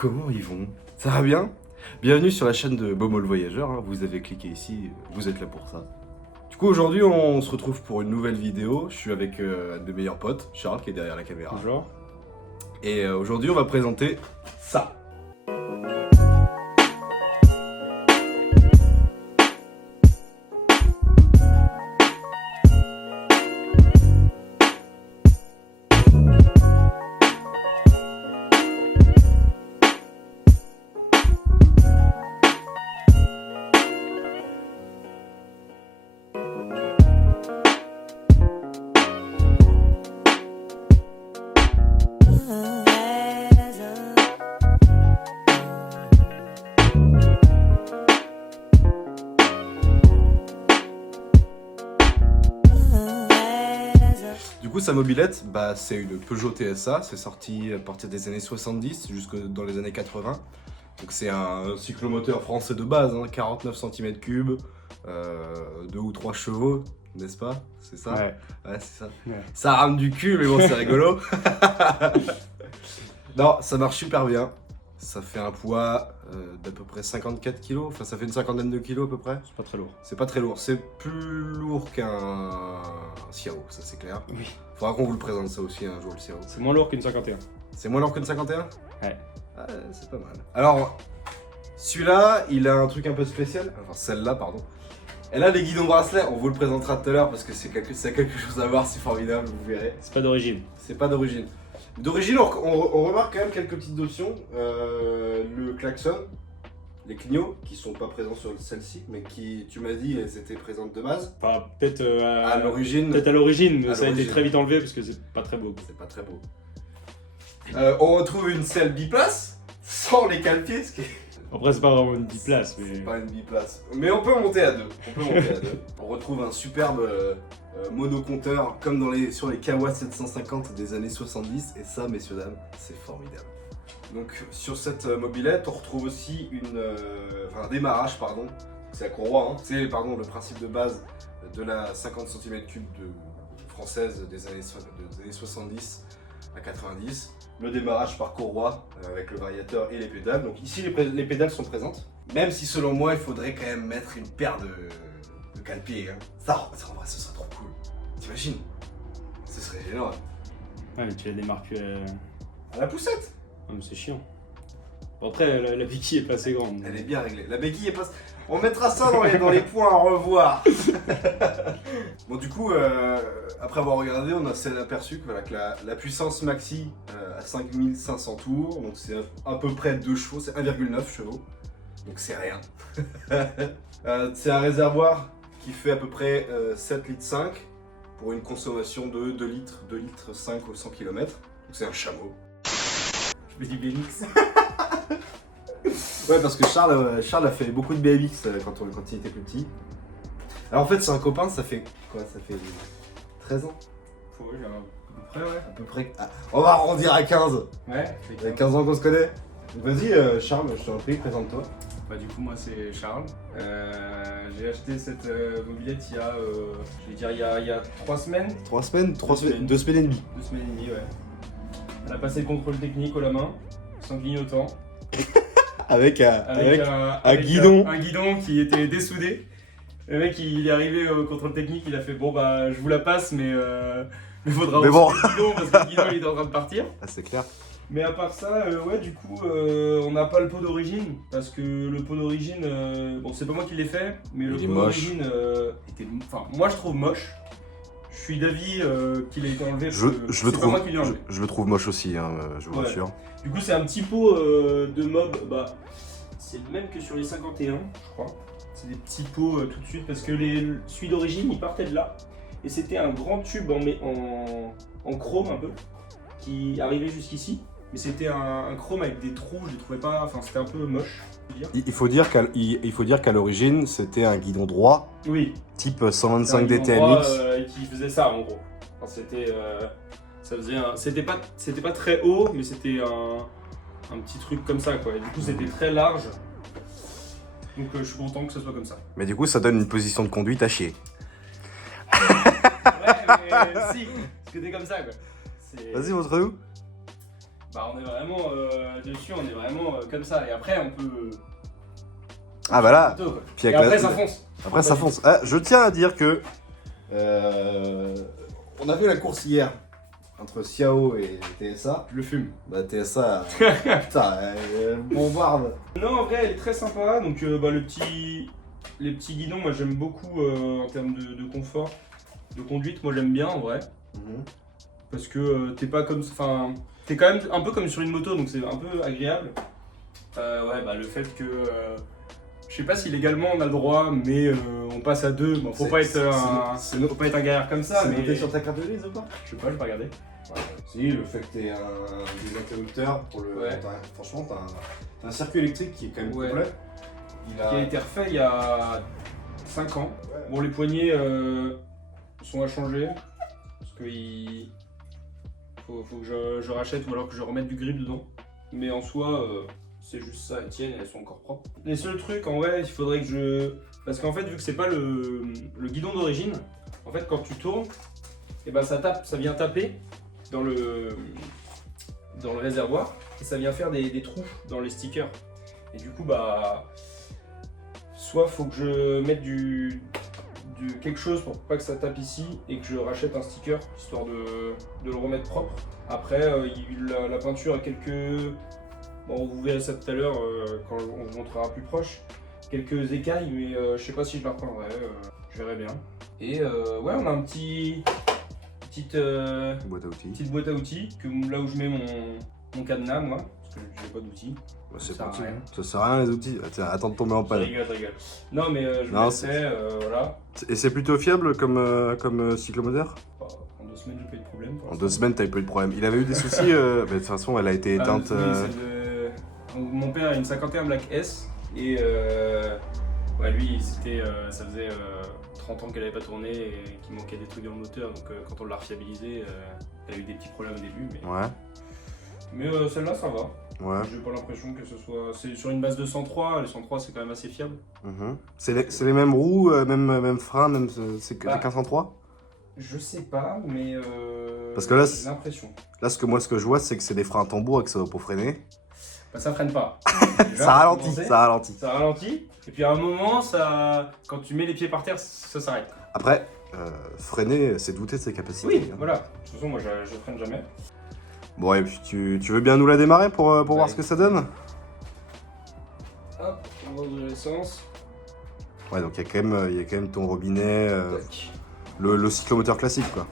comment ils vont? Ça va bien? Bienvenue sur la chaîne de Momo le Voyageur, hein. Vous avez cliqué ici, vous êtes là pour ça. Du coup aujourd'hui on se retrouve pour une nouvelle vidéo. Je suis avec un de mes meilleurs potes, Charles, qui est derrière la caméra. Bonjour. Et aujourd'hui on va présenter ça. Du coup, sa mobilette, c'est une Peugeot TSA, c'est sorti à partir des années 70 jusque dans les années 80. Donc c'est un cyclomoteur français de base, hein, 49 cm3, 2 ou 3 chevaux, n'est-ce pas? C'est ça? Ouais. Ouais, c'est ça. Ouais. Ça rame du cul, mais bon, c'est rigolo. Non, ça marche super bien. Ça fait un poids d'à peu près 54 kg, enfin ça fait une cinquantaine de kilos à peu près. C'est pas très lourd. C'est pas très lourd, c'est plus lourd qu'un Sirop, ça c'est clair. Oui. Faudra qu'on vous le présente ça aussi un jour, le Sirop. C'est moins lourd qu'une 51. C'est moins lourd qu'une 51? Ouais. Ah, c'est pas mal. Alors, celui-là, il a un truc un peu spécial. Enfin, celle-là, pardon. Elle a les guidons bracelets, on vous le présentera tout à l'heure parce que ça a quelque chose à voir, c'est formidable, vous verrez. C'est pas d'origine. C'est pas d'origine. D'origine, on remarque quand même quelques petites options. Le klaxon, les clignots, qui sont pas présents sur celle-ci, mais qui, tu m'as dit, elles étaient présentes de base. Enfin, peut-être À l'origine, peut-être à l'origine, mais À ça a été l'origine. très vite enlevé parce que c'est pas très beau. c'est pas très beau. On retrouve une selle biplace, sans les cale-pieds, ce qui est... Après, c'est pas vraiment une biplace, mais. C'est pas une biplace. Mais on peut monter à deux. On retrouve un superbe monocompteur comme sur les Kawa 750 des années 70. Et ça, messieurs, dames, c'est formidable. Donc sur cette mobilette, on retrouve aussi un démarrage, pardon. C'est la courroie, hein. C'est le principe de base de la 50 cm3 française des années 70 à 90. Le démarrage par courroie avec le variateur et les pédales. Donc ici les pédales sont présentes. Même si selon moi il faudrait quand même mettre une paire de cale-pieds. Hein. Ça en vrai ce serait trop cool. T'imagines? Ce serait génial. Ouais, mais tu la démarres plus. À la poussette. Ah, mais c'est chiant. Bon, après, la béquille est pas assez grande. Elle est bien réglée. La béquille est pas... On mettra ça dans les points à revoir. Bon du coup, après avoir regardé, on s'est aperçu que, voilà, que la puissance maxi à 5500 tours, donc c'est à peu près 2 chevaux, c'est 1,9 chevaux, donc c'est rien. C'est un réservoir qui fait à peu près 7 litres 5 pour une consommation de 2 litres 5 au 100 km, donc c'est un chameau. Je me dis BMX. Ouais, parce que Charles a fait beaucoup de BMX quand il était plus petit. Alors en fait, c'est un copain, ça fait quoi? Ça fait 13 ans? Ouais, à peu près, ouais. À peu près. Ah, on va arrondir à 15. Ouais, Ça fait 15 ans qu'on se connaît. Donc vas-y, Charles, je t'en prie, présente-toi. Bah, du coup, moi c'est Charles. J'ai acheté cette mobilette il y a, je vais dire, il y a 3 semaines. 3 semaines? 2 semaines. 2 semaines et demie. 2 semaines et demie, ouais. Elle a passé le contrôle technique haut la main, sans clignotant. Avec Avec guidon. Un guidon qui était dessoudé. Le mec, il est arrivé au contrôle technique, il a fait bon bah je vous la passe, mais faudra Mais aussi bon. le guidon parce que le guidon il est en train de partir. Ah, c'est clair. Mais à part ça, ouais, du coup, on n'a pas le pot d'origine parce que le pot d'origine, bon, c'est pas moi qui l'ai fait, mais le Il est pot moche. d'origine était, enfin, moi je trouve moche. Je suis d'avis qu'il a été enlevé. Parce Je que le c'est pas trouve, moi qui l'ai enlevé. je le trouve moche aussi, hein, je vous Ouais. rassure. Du coup, c'est un petit pot de mob, bah, c'est le même que sur les 51, je crois. C'est des petits pots tout de suite parce que celui d'origine, il partait de là. Et c'était un grand tube en chrome un peu qui arrivait jusqu'ici. Mais c'était un chrome avec des trous, je les trouvais pas. Enfin, c'était un peu moche, je veux dire. Il faut dire qu'à l'origine, c'était un guidon droit, Oui. type 125 C'était un guidon droit, DTMX. qui faisait ça en gros. Enfin, c'était. Ça faisait c'était pas très haut, mais c'était un petit truc comme ça quoi. Et du coup, c'était très large. Donc, je suis content que ce soit comme ça. Mais du coup, ça donne une position de conduite à chier. Ouais, mais si, parce que t'es comme ça quoi. Vas-y, montre-nous. Bah on est vraiment dessus, on est vraiment comme ça. Et après on peut. Ah bah là. Photo, quoi. Puis Et avec après la- ça fonce. Après ça fonce. Ah, je tiens à dire que on a fait la course hier entre Xiao et TSA. Je le fume. Bah TSA, putain, bombarde. Non, en vrai, elle est très sympa. Donc, bah, les petits guidons, moi j'aime beaucoup en termes de confort, de conduite. Moi j'aime bien en vrai. Parce que t'es pas comme. Enfin, t'es quand même un peu comme sur une moto, donc c'est un peu agréable. Ouais, bah le fait que. Je sais pas si légalement on a le droit, mais on passe à deux. Bon, faut pas être un galère comme ça. C'est Mais noté sur ta carte de grise ou pas? je sais pas, je vais pas regarder. Si, le fait que t'aies des interrupteurs pour le. Ouais. Franchement, t'as un circuit électrique qui est quand même Ouais. complet. Il Qui a été refait il y a 5 ans. Ouais. Bon, les poignées sont à changer. Parce que faut que je rachète ou alors que je remette du grip dedans. Mais en soi, c'est juste ça, elles tiennent, elles sont encore propres. Les seuls trucs, en vrai, il faudrait que je. Parce qu'en fait, vu que c'est pas le guidon d'origine, en fait, quand tu tournes, et ben ça vient taper dans le réservoir et ça vient faire des trous dans les stickers. Et du coup, bah. Soit faut que je mette quelque chose pour pas que ça tape ici et que je rachète un sticker histoire de le remettre propre. Après, la peinture a quelques. Bon, vous verrez ça tout à l'heure quand on vous montrera plus proche. Quelques écailles, mais je sais pas si je la repeindrai, je verrai bien. Et ouais, on a petite boîte à outils, là où je mets mon cadenas, moi, parce que j'ai pas d'outils. Bah, c'est Ça sert à parti. rien. Ça sert à rien les outils. Tiens, attends de tomber en Je panne. rigole. Non, mais je Non, mettrai, voilà. Et c'est plutôt fiable comme cyclomoteur? Bah, en 2 semaines, j'ai pas eu de problème. pour En l'instant. 2 semaines, t'as eu peu de problème. Il avait eu des soucis, mais de toute façon, elle a été Ah, éteinte. oui, donc, mon père a une 51 Black S et ouais, lui, ça faisait 30 ans qu'elle avait pas tourné et qu'il manquait des trucs dans le moteur. Donc quand on l'a refiabilisé, elle a eu des petits problèmes au début. Ouais, Mais celle-là, ça va. ouais. J'ai pas l'impression que ce soit. C'est sur une base de 103. Les 103, c'est quand même assez fiable. Mhm. C'est les mêmes roues, même frein, même c'est Bah. avec un 103? Je sais pas, mais Parce que là, j'ai l'impression. Là, ce que je vois, c'est que c'est des freins à tambour et que ça va pour freiner. Bah, ça freine pas. Déjà, Ça ralentit, commencer. ça ralentit. Ça ralentit. Et puis à un moment, quand tu mets les pieds par terre, ça s'arrête. Après, freiner, c'est douter de ses capacités. Oui, hein. voilà. De toute façon, moi, je freine jamais. Bon, et puis tu veux bien nous la démarrer pour voir ce que ça donne? Hop, on va ouvrir l'essence. Ouais, donc il y a quand même ton robinet, Tac. le cyclomoteur classique, quoi.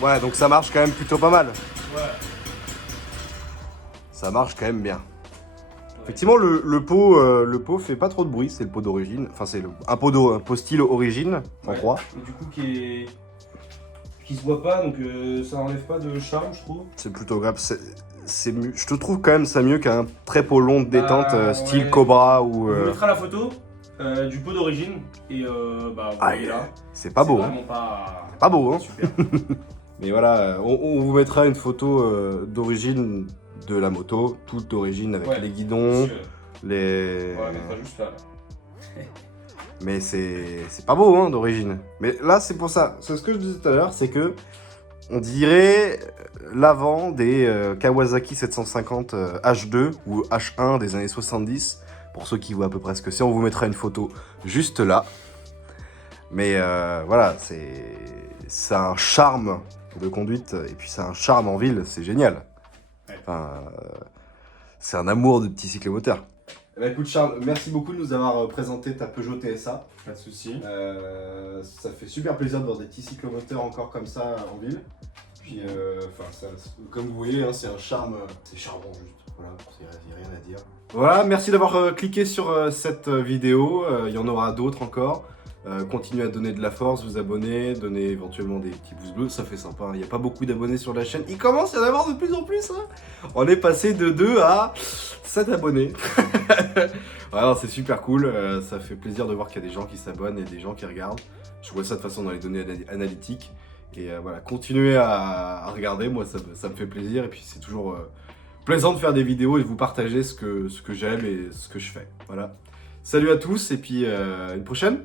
Ouais, donc ça marche quand même plutôt pas mal. Ouais. Ça marche quand même bien. Effectivement, le pot fait pas trop de bruit, c'est le pot d'origine. Enfin, c'est un pot style origine, sans Ouais. croix. Et du coup, qui se voit pas, donc ça enlève pas de charme, je trouve. C'est plutôt grave. Je te trouve quand même ça mieux qu'un très pot long de détente style ouais. Cobra On ou. vous mettra la photo du pot d'origine et bah vous voyez là. C'est pas beau, C'est hein. vraiment pas. Pas beau, hein. Super. Mais voilà, on vous mettra une photo d'origine de la moto, toute d'origine avec Ouais. les guidons, Dessus, les. on la mettra juste là. Mais c'est pas beau, hein, d'origine. Mais là, c'est pour ça. C'est ce que je disais tout à l'heure, c'est que on dirait l'avant des Kawasaki 750 H2 ou H1 des années 70. Pour ceux qui voient à peu près ce que c'est, on vous mettra une photo juste là. Mais voilà, c'est un charme de conduite et puis c'est un charme en ville, c'est génial. Ouais. Enfin, c'est un amour de petit cyclomoteur. Eh ben, écoute Charles, merci beaucoup de nous avoir présenté ta Peugeot TSA. Pas de soucis. Ça fait super plaisir de voir des petits cyclomoteurs encore comme ça en ville. Puis, comme vous voyez, hein, c'est un charme, c'est charmant juste. Voilà, il n'y a rien à dire. Voilà, merci d'avoir cliqué sur cette vidéo. Il y en aura d'autres encore. Continuez à donner de la force, vous abonner, donner éventuellement des petits pouces bleus, ça fait sympa. Il n'y a pas beaucoup d'abonnés sur la chaîne. Il commence à y en avoir de plus en plus. Hein. On est passé de 2 à 7 abonnés. Voilà, c'est super cool, ça fait plaisir de voir qu'il y a des gens qui s'abonnent et des gens qui regardent. Je vois ça de toute façon dans les données analytiques. Et voilà, continuez à regarder, moi ça me fait plaisir. Et puis c'est toujours plaisant de faire des vidéos et de vous partager ce que j'aime et ce que je fais. Voilà. Salut à tous et puis une prochaine.